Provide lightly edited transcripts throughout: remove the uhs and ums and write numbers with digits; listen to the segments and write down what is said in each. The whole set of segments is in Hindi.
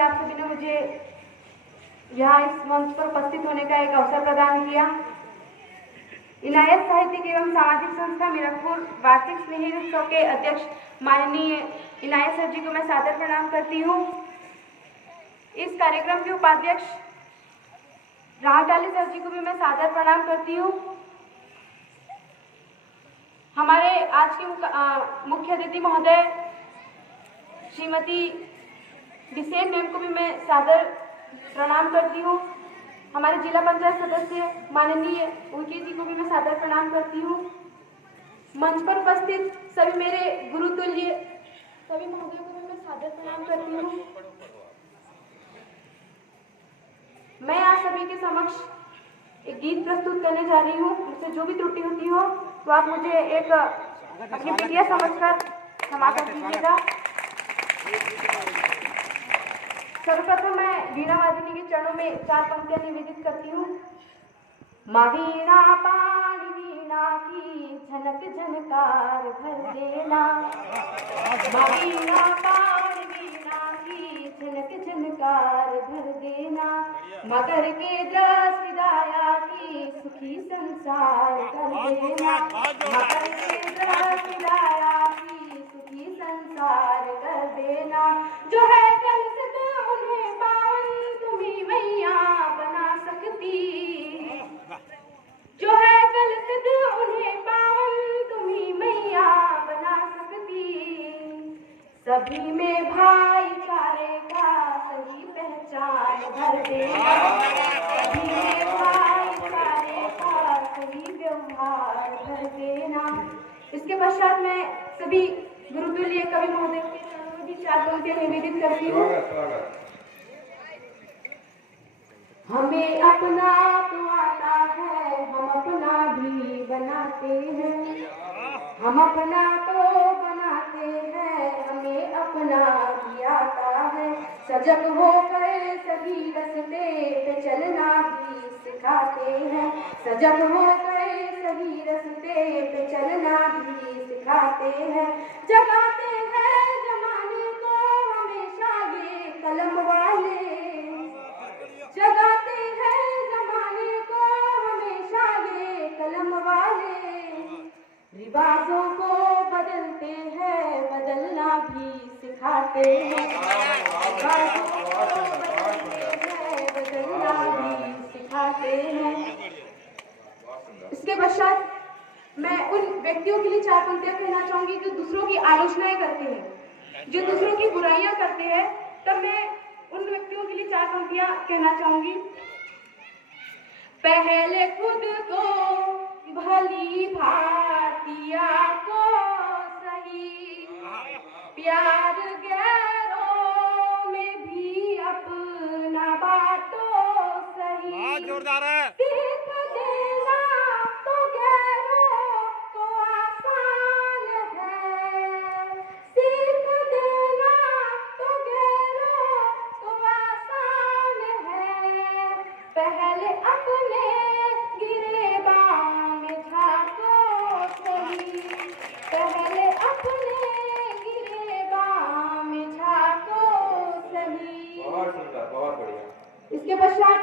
आप सभी ने मुझे यहाँ इस मंच पर उपस्थित होने का एक अवसर प्रदान किया। इनायत साहित्यिक एवं सामाजिक संस्था मीरकपुर वार्षिक स्नेही उत्सव के अध्यक्ष माननीय इनायत सर जी को मैं सादर प्रणाम करती हूँ। इस कार्यक्रम के उपाध्यक्ष राहटाली सर जी को भी मैं सादर प्रणाम करती हूँ। हमारे आज के मुख्य अतिथि महोदय श्रीमती बिसेन मैम को भी मैं सादर प्रणाम करती हूँ। हमारे जिला पंचायत सदस्य माननीय उनके जी को भी मैं सादर प्रणाम करती हूँ। मंच पर उपस्थित सभी मेरे गुरुतुल्य सभी महोदयों को भी मैं सादर प्रणाम करती हूँ। मैं आज सभी के समक्ष एक गीत प्रस्तुत करने जा रही हूँ। मुझसे जो भी त्रुटि होती हो तो आप मुझे एक अपनी बिटिया समझकर क्षमा कर दीजिएगा। सर्वप्रथम मैं वीणा वादिनी के चरणों में 4 पंक्तियां निवेदित करती हूँ। माँ वीणा पाणी वीणा की झनक झनकार भर देना, माँ वीणा पाणी वीणा की झनक झनकार भर देना, मगर के दृष्टि दाया की सुखी संसार कर देना, मगर के दृष्टि दाया की सुखी संसार कर देना। जो है कल से उन्हें पावन तुम्ही मैया बना सकती, जो है कल सिद्ध उन्हें पावन तुम्ही मैया बना सकती। सभी में भाईचारे का सही पहचान भर देना, सभी में भाईचारे का सही व्यवहार भर देना। इसके पश्चात मैं सभी गुरुतुल्य कवि महोदय के चरणों में भी 4 पंक्तियां निवेदित करती हूँ। हमें अपना तो आता है, हम अपना भी बनाते हैं, हम अपना तो बनाते हैं, हमें अपना भी आता है। सजग होकर सभी रास्ते पे चलना भी सिखाते हैं, सजग होकर सभी रास्ते पे चलना भी सिखाते हैं। जगाते हैं जमाने को हमेशा ये कलम वाले, जगाते हैं जमाने को हमेशा ये कलम वाले। रिवाजों को बदलते हैं, बदलना भी सिखाते हैं, रिवाजों को बदलते हैं, बदलना भी सिखाते हैं। इसके पश्चात मैं उन व्यक्तियों के लिए 4 पंक्तियां कहना चाहूंगी जो दूसरों की आलोचनाएं करते हैं, जो दूसरों की बुराइयां करते हैं। तब मैं उन व्यक्तियों के लिए 4 पंक्तियां कहना चाहूंगी। पहले खुद को भली भांतिया को सही, प्यार गैरों में भी अपना बाटो सही। जोरदार है। सीख देना तो गैरों को आसान है, सीख देना तो गैरों को आसान है। पहले अपने गिरेबान में झांको सही, पहले अपने गिरेबान में झांको सही। बहुत सुंदर, बहुत बढ़िया। इसके पश्चात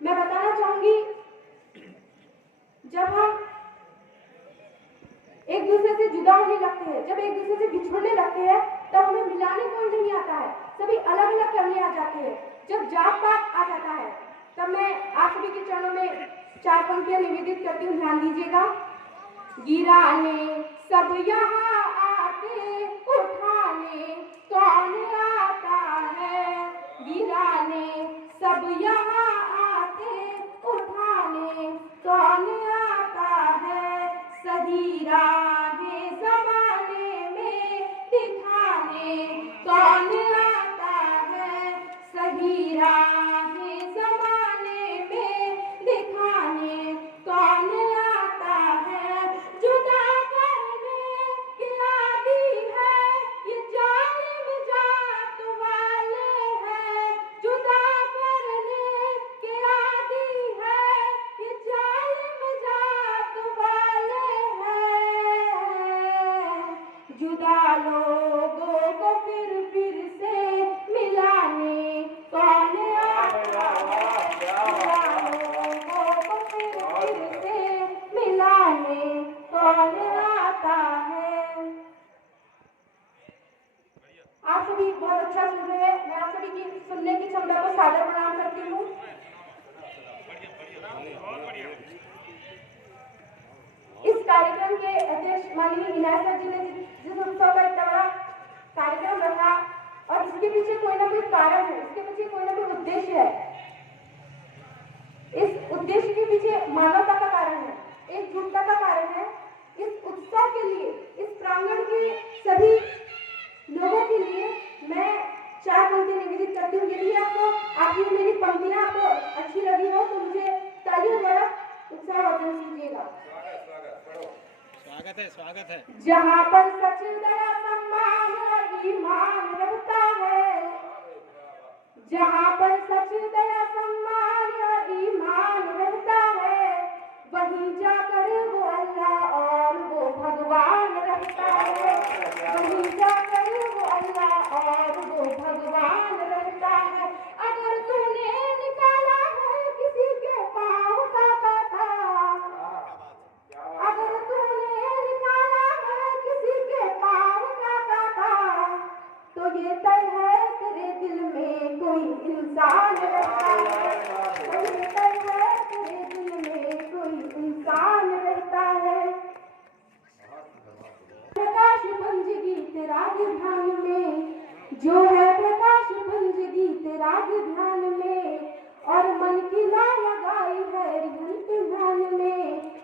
मैं बताना चाहूंगी, जब हम एक दूसरे से जुदा होने लगते हैं, जब एक दूसरे से बिछड़ने लगते हैं, तब हमें मिलाने कोई नहीं आता है, सभी अलग अलग करने आ जाते हैं। जब जात पात आ जाता है तब मैं आप सभी के चरणों में 4 पंक्तियां निवेदित करती हूँ, ध्यान दीजिएगा। गिराने सब यहाँ आते, उठाने कौन आता है, गिराने सब यहाँ आते, उठाने कौन आता है। सही राहें ज़माने में दिखाने कौन आता है, सही राहें ज़माने में दिखाने कौन आता है। जुदा करने की आदि है ये जालिम जात वाले हैं, जुदा करने की आदि है ये जालिम जात वाले हैं। स्वागत है। जहाँ पर सच दया सम्मान और ईमान रहता है, जहाँ पर सच दया सम्मान और ईमान रहता है, वहीं जाकर वो अल्लाह और वो भगवान रहता है। वहीं जाकर वो अल्लाह और वो भगवान रहता है। अगर तूने निकाला है किसी के पाँव का कांटा, अगर तूने निकाला है किसी के पाँव का कांटा, तो ये तय है तेरे दिल में कोई इंसान रहता है। तो ये तय है तेरे दिल में कोई इंसान रहता है। प्रकाश पुंज गीत राग ध्यान में, जो है प्रकाश पुंज गीत राग ध्यान में, और मन की ला लगाई है रिहंत ध्यान में,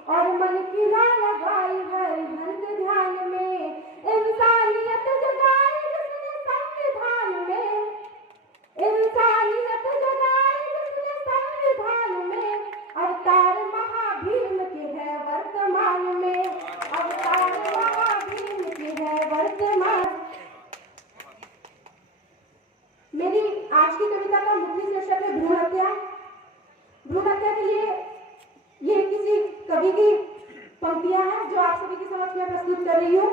और मन की ला लगाई है रिहंत ध्यान में। इंसानियत जगाई जिसने संविधान में, इंसानियत जगाई जिसने संविधान में, अवतार महाभीम के है वर्तमान में, अवतार महाभीम के है वर्तमान। मेरी आज की कविता का मुख्य शीर्षक है भ्रूण हत्या। भ्रूण हत्या के लिए ये किसी कवि की पंक्तियां हैं जो आप सभी के समक्ष में प्रस्तुत कर रही हूँ।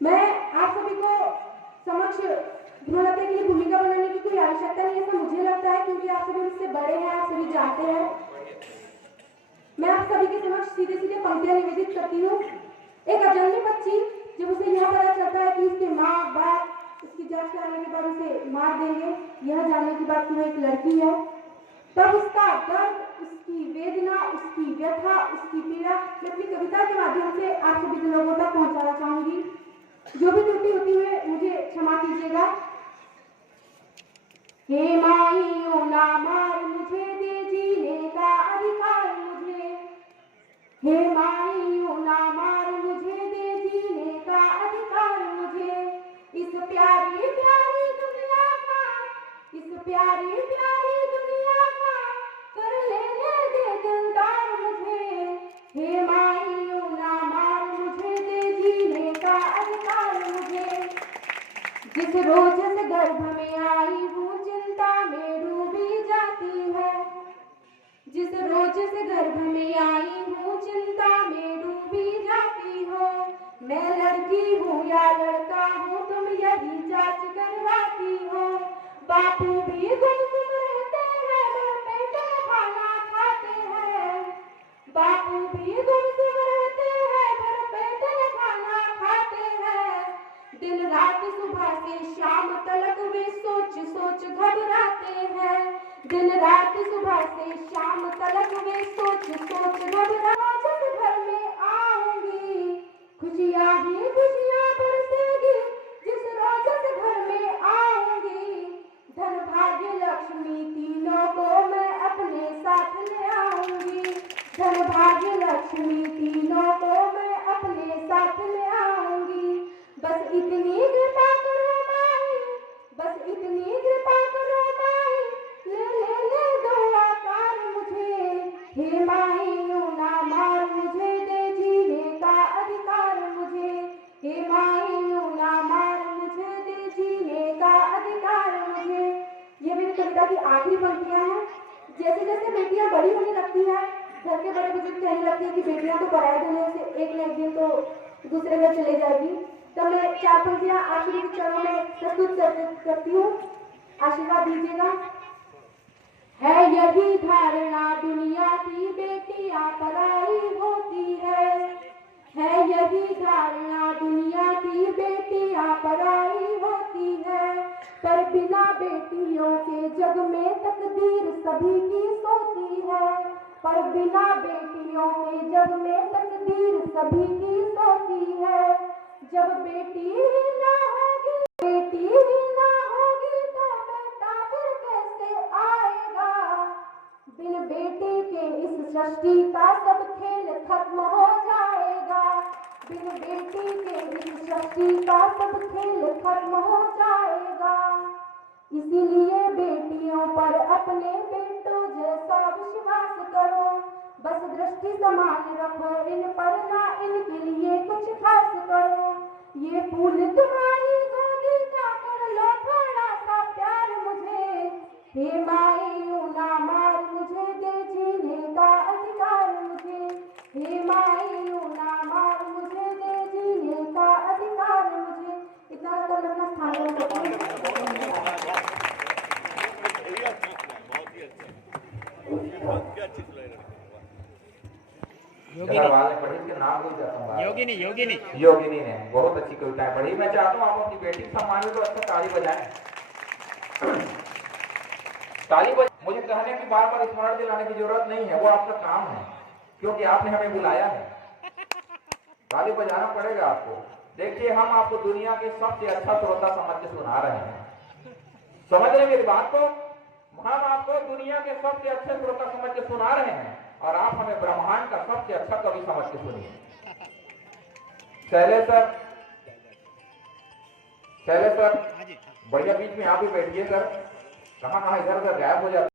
मैं आप सभी को समक्ष भ्रूण हत्या के लिए भूमिका बनाने की कोई आवश्यकता नहीं, ऐसा मुझे लगता है, क्योंकि आप सभी मुझसे बड़े हैं, आप सभी जानते हैं। मैं आप सभी के समक्ष सीधे सीधे पंक्तियां निवेदित करती हूँ। एक अजन्मी बच्ची जब उसे यह पता चलता है कि उसके माँ बाप उसकी जांच कराने के बाद उसे मार देंगे, यह जानने के बाद कि वह एक लड़की है, तब उसका दर्द, उसकी वेदना, उसकी व्यथा, उसकी पीड़ा मैं अपनी कविता के माध्यम से आप सभी लोगों तक पहुंचाना चाहूंगी। जो भी त्रुटि होती है मुझे क्षमा कीजिएगा। हे माईयों ना मार मुझे, दे जीने का अधिकार मुझे। हे माईयों ना मार मुझे, दे जीने का अधिकार मुझे। इस प्यारी प्यारी दुनिया का, इस प्यारी प्यारी दुनिया का कर लेने दे दिलदार मुझे। हे माईयों ना मार मुझे, दे जीने का अधिकार मुझे। जिस रोज से गर्भ में आई हूँ चिंता में डूबी जाती है, जिस रोज से गर्भ में आई हूँ चिंता में डूबी जाती हो। मैं लड़की हूँ या लड़का हूँ तुम यही जांच करवाती हो। बापू भी गुमसुम रहते हैं, घर पेट खाना खाते हैं। बापू भी गुमसुम रहते हैं, घर पेट खाना खाते हैं। दिन रात सुबह से शाम तलक वे सोच सोच घबराते हैं। दिन रात सुबह से शाम तलक वे सोच सोच घबराते। जब घर में आऊंगी खुशियाँ ही खुशियाँ बरसेगी, जिस रोज से घर में आऊंगी धन भाग्य लक्ष्मी तीनों को मैं अपने साथ ले आऊंगी। धन भाग्य लक्ष्मी तीनों को मैं अपने साथ ले आऊंगी। बस इतनी कृपा करो माई, बस इतनी कृपा करो माई, ले दो आकार मुझे। हे माईयों ना मार मुझे, दे जीने का अधिकार मुझे। हे माईयों ना मार मुझे, दे जीने का अधिकार मुझे। ये मेरी कविता की आखिरी पंक्तियां हैं। जैसे जैसे बेटियां बड़ी होने लगती है, घर के बड़े बुजुर्ग कहने लगते हैं कि बेटियां तो पराए देने से एक न एक दिन तो दूसरे घर चले जाएगी, तब मैं चार पंक्तियां आखिरी के चरणों में प्रस्तुत करती हूँ। आशीर्वाद दीजिएगा। है यही धारणा दुनिया की बेटियां पराई होती है यही धारणा दुनिया की बेटियां पराई होती है। पर बिना बेटियों के जग में तकदीर सभी की सोती है। पर बिना बेटियों के जग में तकदीर सभी की सोती है। जब बेटी ही ना होगी, बेटी ही ना होगी तो बेटा फिर कैसे आएगा। बिन बेटी के इस सृष्टि का सब खेल खत्म हो जाएगा। बिन बेटी के इस सृष्टि का सब खेल खत्म हो जाएगा। इसीलिए बेटियों पर अपने बेटों जैसा विश्वास करो। सच्ची समान रखो, इन पर ना इनके लिए कुछ खास करो। ये फूल तुम्हारी गोद का कर लो थोड़ा सा प्यार मुझे। हे माई यूं ना मार मुझे, दे जीने का अधिकार मुझे। हे माई यूं ना मार मुझे, दे जीने का अधिकार मुझे। इतना कर मैं अपना स्थान ग्रहण करती ने पढ़ी, उसके नाम भूल जाता हूँ। योगिनी योगिनी योगिनी ने बहुत अच्छी कविताएं पढ़ी। मैं चाहता हूँ आप अपनी बेटी के सम्मान में तो अच्छा ताली बजाएं। ताली बजा, मुझे कहने की बार बार स्मरण दिलाने की जरूरत नहीं है, वो आपका काम है, क्योंकि आपने हमें बुलाया है। ताली बजाना पड़ेगा आपको। देखिए, हम आपको दुनिया के सबसे अच्छा श्रोता समझ के सुना रहे हैं। समझ रहे मेरी बात को? हम आपको दुनिया के सबसे अच्छे श्रोता समझ के सुना रहे हैं और आप हमें ब्रह्मांड का सबसे अच्छा कवि समझ के सुनिए। शैलेश सर, शैलेश सर, बढ़िया बीच में आप ही बैठिए सर। कहाँ इधर उधर गायब हो जाते।